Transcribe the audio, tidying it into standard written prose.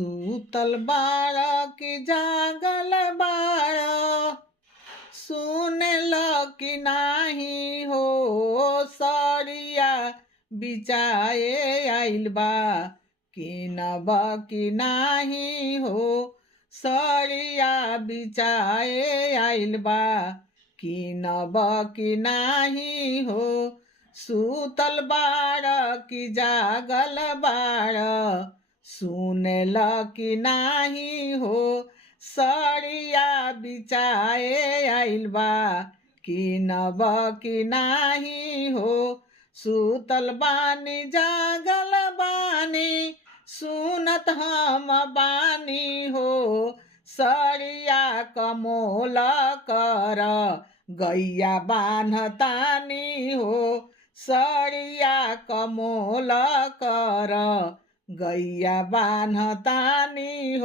सूतल बाड़ की जागल बाड़ सुनल कि नाही हो सरिया बिचाए आइल बा किनब कि नाही हो सरिया बिचाए आइल बा किनब कि नाही हो सूतल बाड़ कि जागल बाड़ सुनेल कि नाही हो सरिया बिचाए आइल बा किनब कि नाही हो सूतल बानी जागल बानी सुनत हम बानी हो सरिया कमोल कर गैया बान्हतानी हो सरिया कमोल कर गैया बान्हतानी